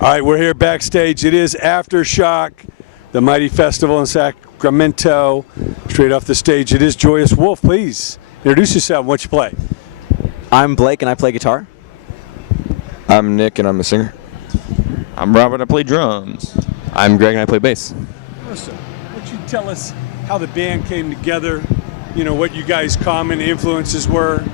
All right, we're here backstage. It is Aftershock, the mighty festival in Sacramento. Straight off the stage, it is Joyous. Wolf, please introduce yourself. What you play? I'm Blake, and I play guitar. I'm Nick, and I'm a singer. I'm Robert, I play drums. I'm Greg, and I play bass. Awesome. Why don't you tell us how the band came together, you know, what you guys' common influences were?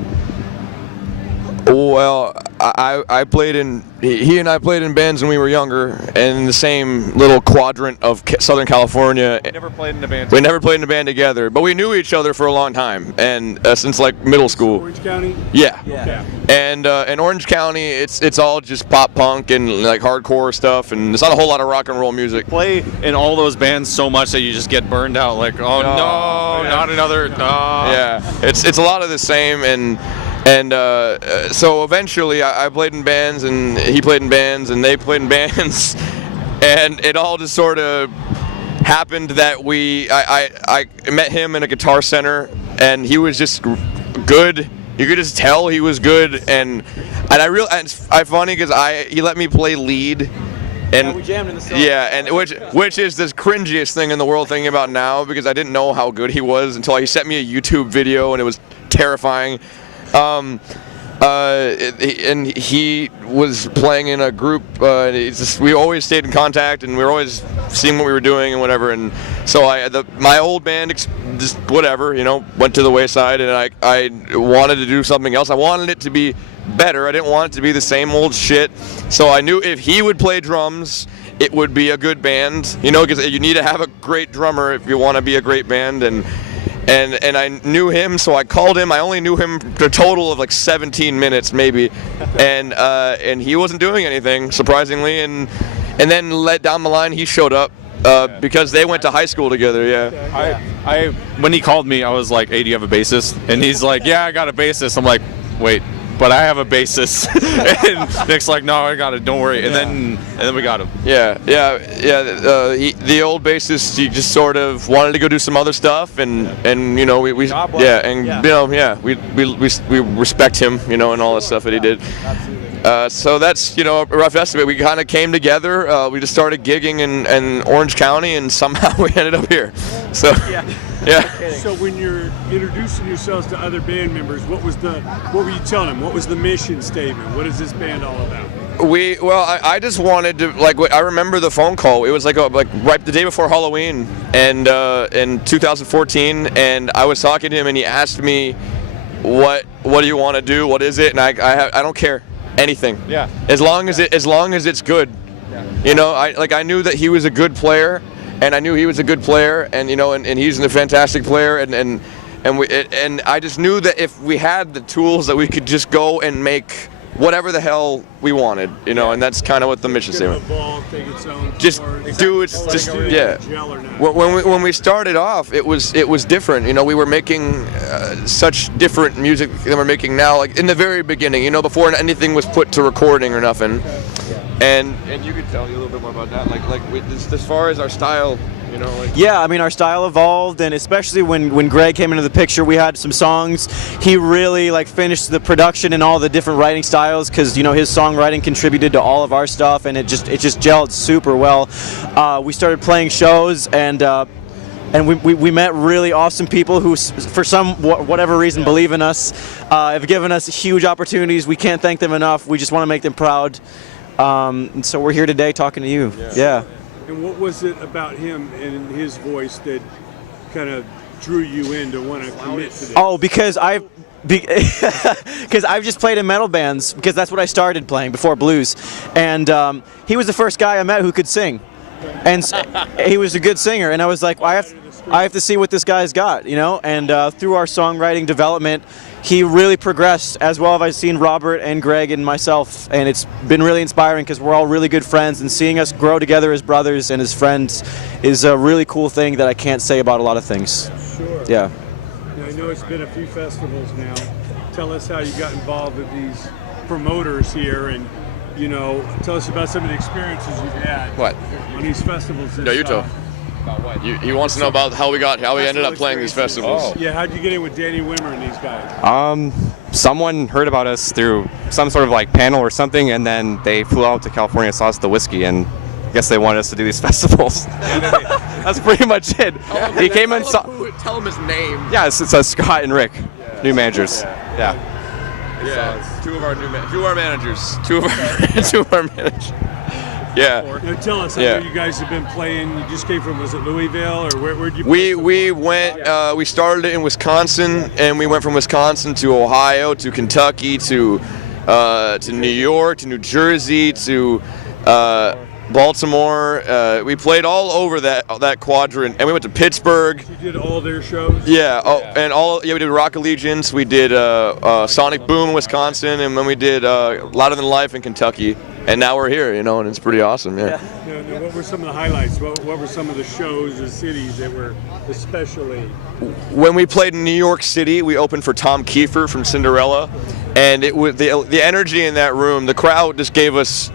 Well, I played in, he and I played in bands when we were younger, and in the same little quadrant of Southern California. We never played in a band. We never played in a band together, but we knew each other for a long time, and since like middle school. Orange County? Yeah. Okay. And in Orange County, it's all just pop punk and like hardcore stuff, and there's not a whole lot of rock and roll music. Play in all those bands so much that you just get burned out. Like, oh no, not another. No. Yeah, it's a lot of the same, and so eventually I played in bands, and he played in bands, and they played in bands, and it all just sort of happened that I met him in a Guitar Center, and he was just good. You could just tell he was good, and it's funny because he let me play lead. And yeah, we jammed in the song. Yeah, and which is the cringiest thing in the world thinking about now, because I didn't know how good he was until he sent me a YouTube video, and it was terrifying. And he was playing in a group. We always stayed in contact, and we were always seeing what we were doing and whatever. And so my old band just whatever, went to the wayside, and I wanted to do something else. I wanted it to be better. I didn't want it to be the same old shit. So I knew if he would play drums, it would be a good band. Because you need to have a great drummer if you want to be a great band. And I knew him, so I called him. I only knew him for a total of like 17 minutes, maybe, and he wasn't doing anything, surprisingly. And then down the line, he showed up because they went to high school together. Yeah. When he called me, I was like, "Hey, do you have a bassist?" And he's like, "Yeah, I got a bassist." I'm like, "Wait, but I have a bassist." And Nick's like, "No, I got it. Don't worry." And then we got him. Yeah. The old bassist, he just sort of wanted to go do some other stuff, and we respect him, and all that stuff that he did. So that's a rough estimate. We kind of came together. We just started gigging in Orange County, and somehow we ended up here. So yeah. So when you're introducing yourselves to other band members, what were you telling them? What was the mission statement? What is this band all about? I just wanted to, I remember the phone call. It was like right the day before Halloween, and in 2014, and I was talking to him, and he asked me, what do you want to do? What is it? And I don't care anything. Yeah. As long as it's good. Yeah. I knew that he was a good player, and I knew he was a good player, and and he's a fantastic player, and I just knew that if we had the tools, that we could just go and make whatever the hell we wanted, and that's kind of what the mission statement. Just do it. Just yeah. When we started off, it was different. We were making such different music than we're making now. Like in the very beginning, before anything was put to recording or nothing. And you could tell you a little bit more about that. As far as our style. Yeah, I mean, our style evolved, and especially when Greg came into the picture, we had some songs. He really finished the production and all the different writing styles, because his songwriting contributed to all of our stuff, and it just gelled super well. We started playing shows, and we met really awesome people who, for whatever reason, believe in us, have given us huge opportunities. We can't thank them enough. We just want to make them proud. And so we're here today talking to you. Yeah. And what was it about him and his voice that kind of drew you in to want to commit to this? Oh, because I've just played in metal bands, because that's what I started playing before blues. And he was the first guy I met who could sing. And he was a good singer. And I was like, I have to see what this guy's got, And through our songwriting development, he really progressed, as well as I've seen Robert and Greg and myself, and it's been really inspiring because we're all really good friends, and seeing us grow together as brothers and as friends is a really cool thing that I can't say about a lot of things. Sure. Yeah. Now, I know it's been a few festivals now. Tell us how you got involved with these promoters here, and tell us about some of the experiences you've had. What? On these festivals. No, you tell. He wants to know about how we ended up playing these festivals. Yeah, how'd you get in with Danny Wimmer and these guys? Someone heard about us through some sort of like panel or something, and then they flew out to California and saw us at the whiskey, and I guess they wanted us to do these festivals. That's pretty much it. He came and saw. Tell him his name. Yeah, it's Scott and Rick, new managers. Yeah. Two of our managers. Two of our managers. Yeah. Now tell us, I know you guys have been playing. You just came from, was it Louisville, or where'd you play? We went. We started in Wisconsin, and we went from Wisconsin to Ohio, to Kentucky, to New York, to New Jersey, to Baltimore. We played all over that quadrant, and we went to Pittsburgh. You did all their shows? Yeah. We did Rock Allegiance. We did Sonic Boom in Wisconsin, and then we did Louder Than Life in Kentucky. And now we're here, and it's pretty awesome, yeah. Now, what were some of the highlights? What were some of the shows or cities that were especially? When we played in New York City, we opened for Tom Kiefer from Cinderella, and it was the energy in that room. The crowd just gave us,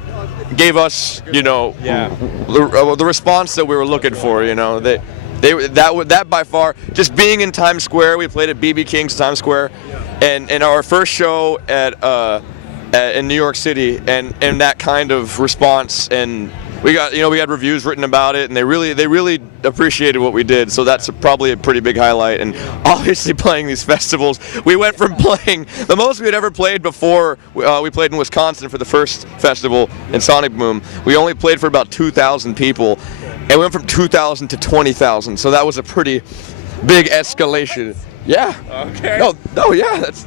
the response that we were looking for. That by far, just being in Times Square. We played at BB King's Times Square, and our first show in New York City, and that kind of response, and we had reviews written about it, and they really appreciated what we did. So that's probably a pretty big highlight. And obviously playing these festivals, we went from playing the most we had ever played before. We played in Wisconsin for the first festival in Sonic Boom. We only played for about 2,000 people, and we went from 2,000 to 20,000. So that was a pretty big escalation. Yeah. Okay. No, yeah. That's.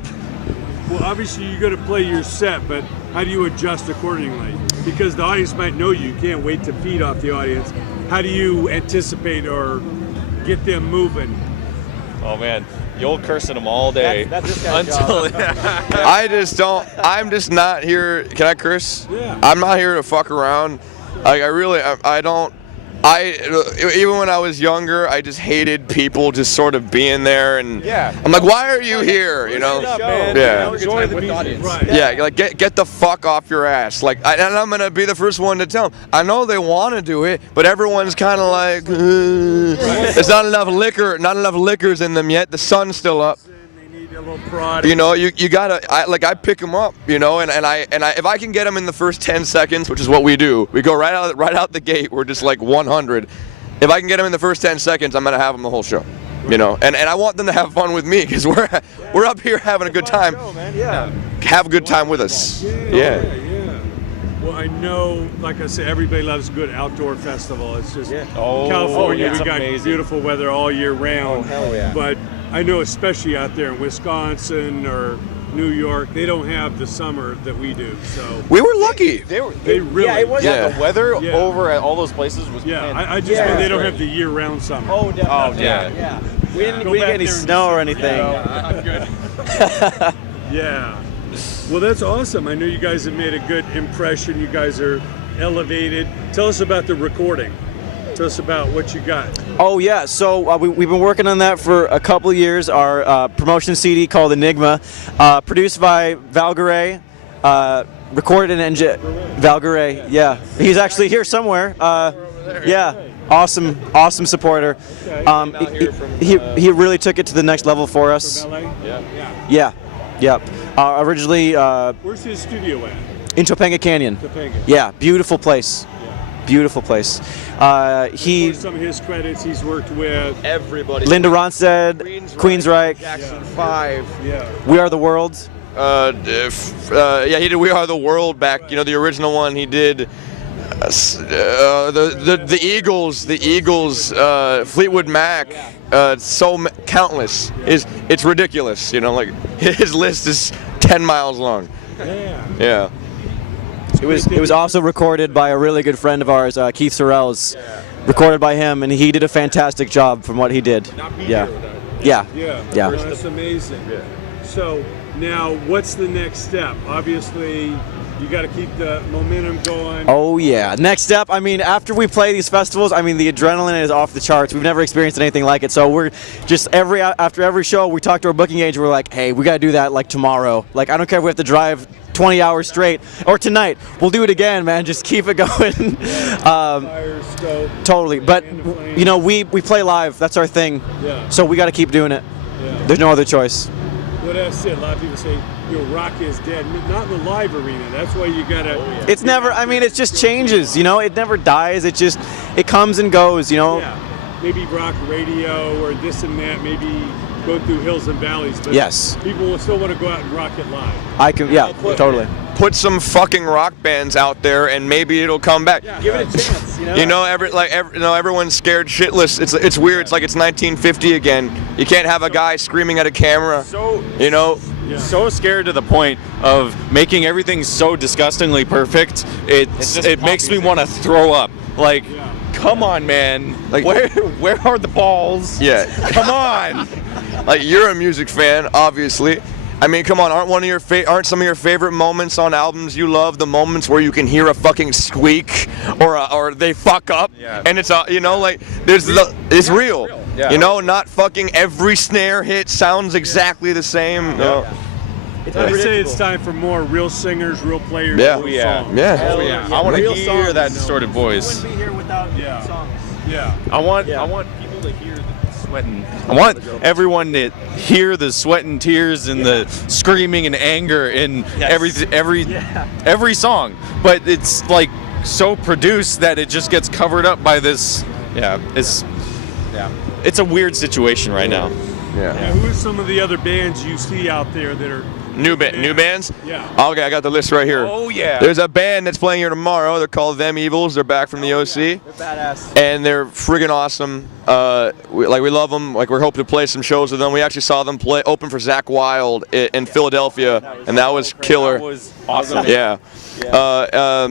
Well, obviously you're going to play your set, but how do you adjust accordingly? Because the audience might know you can't wait to feed off the audience. How do you anticipate or get them moving? Oh man, you'll cursing them all day. That's this guy's job. I'm just not here. Can I curse? Yeah. I'm not here to fuck around. Like I don't. Even when I was younger, I just hated people just sort of being there, and I'm like, why are you here? Enjoy the music. Right. Yeah, like get the fuck off your ass. Like, and I'm gonna be the first one to tell them. I know they want to do it, but everyone's kind of like, there's not enough liquors in them yet. The sun's still up. They need a little prod. You gotta. I pick them up. And I if I can get them in the first 10 seconds, which is what we do, we go right out the gate. We're just like 100. If I can get them in the first 10 seconds, I'm gonna have them the whole show. And I want them to have fun with me, because we're up here having a good time. Have a good time with us. Yeah. Well, I know, like I said, everybody loves a good outdoor festival. It's just California, we got beautiful weather all year round. Oh, hell yeah. But I know especially out there in Wisconsin or New York, they don't have the summer that we do. So we were lucky. They really. Yeah, it was. The weather over at all those places was. I just mean they don't have the year-round summer. Oh, definitely. Yeah. We didn't get any snow or anything. I'm good. Yeah. Well, that's awesome. I know you guys have made a good impression. You guys are elevated. Tell us about the recording. Tell us about what you got. Oh yeah, so we've been working on that for a couple of years. Our promotion CD called Enigma, produced by Val Garay, recorded in Val Garay. Yeah, he's actually here somewhere. Awesome supporter. He really took it to the next level for us. Yeah. Originally. Where's his studio at? In Topanga Canyon. Yeah, beautiful place. Beautiful place. For some of his credits, he's worked with everybody. Linda Ronstadt, Queensryche, Jackson 5. Yeah. We Are the World. He did We Are the World back. The original one he did. The Eagles, Fleetwood Mac. Countless. It's ridiculous. Like his list is 10 miles long. Yeah. It was also recorded by a really good friend of ours, Keith Sorrells. Recorded by him, and he did a fantastic job from what he did. Yeah. Well, that's amazing. So now, what's the next step? Obviously, you got to keep the momentum going. Oh yeah. Next step, after we play these festivals, the adrenaline is off the charts. We've never experienced anything like it. So we're just after every show, we talk to our booking agent. We're like, hey, we got to do that like tomorrow. Like, I don't care if we have to drive 20 hours straight. Or tonight, we'll do it again, man. Just keep it going. Fire, stove. Totally. But you know, we play live. That's our thing. Yeah. So we got to keep doing it. Yeah. There's no other choice. What I said, a lot of people say, you know, rock is dead. Not in the live arena. That's why you gotta. It's never. I mean, it just changes. You know, it never dies. It just comes and goes. You know. Yeah. Maybe rock radio or this and that. Maybe go through hills and valleys. But Yes. people will still want to go out and rock it live. I can. Yeah. Totally. Put some fucking rock bands out there, and maybe it'll come back. Give it a chance. You know, everyone's scared shitless. It's weird. It's like it's 1950 again. You can't have a guy screaming at a camera. You know. So scared to the point of making everything so disgustingly perfect. It makes me want to throw up. Like, come on, man. Like, where are the balls? Yeah. Come on. Like, you're a music fan, obviously. I mean, come on, aren't some of your favorite moments on albums you love the moments where you can hear a fucking squeak or they fuck up and it's you know, like it's real. Yeah. You know, not fucking every snare hit sounds exactly the same. No. I say it's time for more real singers, real players, Yeah. real Yeah. songs. Yeah. Oh yeah. I want to Real hear songs, that no. distorted voice. Wouldn't be here without songs. Yeah. I want people to hear the sweating. I want everyone to hear the sweat and tears and the screaming and anger in every song. But it's like so produced that it just gets covered up by this. It's a weird situation right now. Yeah. Who are some of the other bands you see out there that are New bands? Yeah. Okay, I got the list right here. Oh yeah. There's a band that's playing here tomorrow. They're called Them Evils. They're back from the OC. They're badass. And they're friggin' awesome. We love them. Like, we're hoping to play some shows with them. We actually saw them open for Zakk Wylde in Philadelphia, and that was killer. That was awesome. Yeah.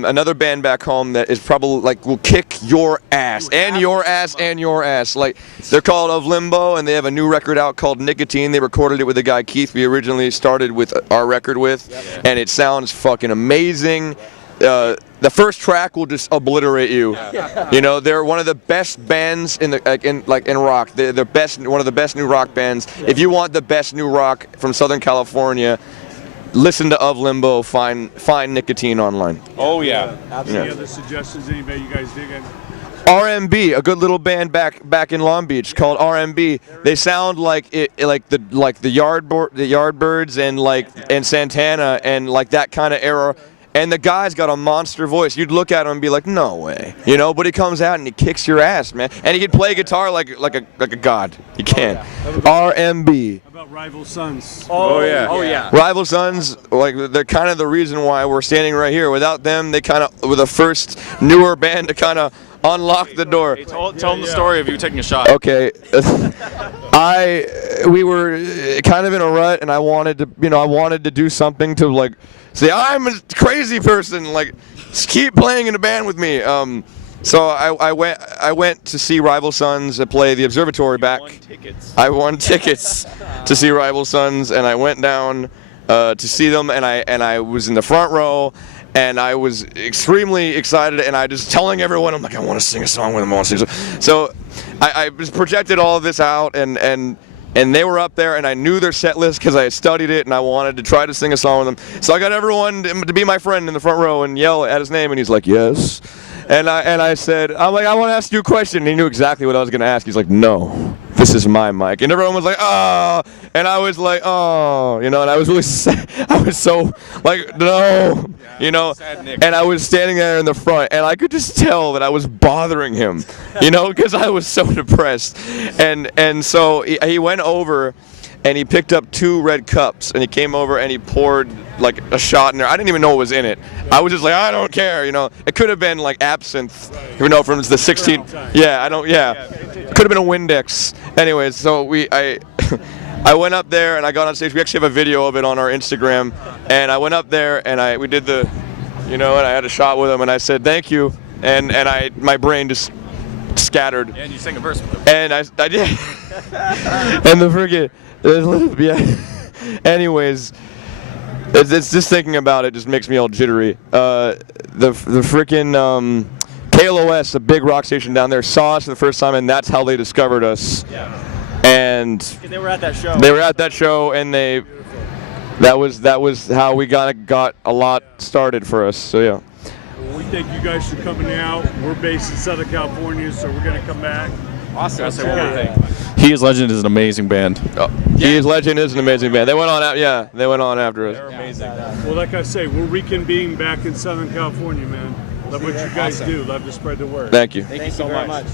Another band back home that is probably like will kick your ass and your ass and your ass. Like, they're called Of Limbo, and they have a new record out called Nicotine. They recorded it with the guy Keith we originally started with our record with, and it sounds fucking amazing. The first track will just obliterate you. You know, they're one of the best bands in rock. They're one of the best new rock bands. If you want the best new rock from Southern California, listen to Of Limbo. Find Nicotine online. Oh yeah. any other suggestions? Anybody you guys digging? RMB, a good little band back in Long Beach called RMB. They sound like the Yardbirds and Santana and like that kind of era. And the guy's got a monster voice. You'd look at him and be like, no way, you know. But he comes out and he kicks your ass, man. And he can play guitar like a god. He can. RMB. How about Rival Sons? Oh yeah. Rival Sons, like, they're kind of the reason why we're standing right here. Without them, they kind of were the first newer band to kind of unlock the door. Hey, tell them the story of you taking a shot. Okay, we were kind of in a rut, and I wanted to do something to like say I'm a crazy person, like just keep playing in a band with me. So I went to see Rival Sons play the Observatory back. I won tickets to see Rival Sons, and I went down to see them, and I was in the front row. And I was extremely excited, and I just telling everyone, I'm like, I want to sing a song with them. I want to sing a song. So I just projected all of this out, and they were up there, and I knew their set list because I had studied it, and I wanted to try to sing a song with them. So I got everyone to be my friend in the front row and yell at his name, and he's like, yes. And I said, I want to ask you a question. And he knew exactly what I was going to ask. He's like, no, this is my mic. And everyone was like, oh. And I was like, oh, you know, and I was really sad. I was so like, no, you know. And I was standing there in the front, and I could just tell that I was bothering him, you know, because I was so depressed. And so he went over, and he picked up 2 red cups, and he came over and he poured like a shot in there. I didn't even know what was in it. I was just like, I don't care, you know. It could have been like absinthe, you know, from the 16th. Yeah, it could have been a Windex. Anyways, so I went up there and I got on stage. We actually have a video of it on our Instagram. And I went up there and we did the, you know, and I had a shot with him and I said thank you. And my brain just scattered. Yeah, and you sang a verse with him. And I did. And the friggin'. Anyways, it's just thinking about it just makes me all jittery. The freaking KLOS, a big rock station down there, saw us for the first time, and that's how they discovered us. Yeah. And They were at that show. they were at that show, and they that was how we got a lot started for us. So yeah. Well, we thank you guys for coming out. We're based in Southern California, so we're gonna come back. Awesome. He is Legend is an amazing band. He is Legend is an amazing band. They went on they went on after us. They're amazing. Well, like I say, we're reconvening back in Southern California, man. Love what you guys do. Love to spread the word. Thank you. Thank you so much.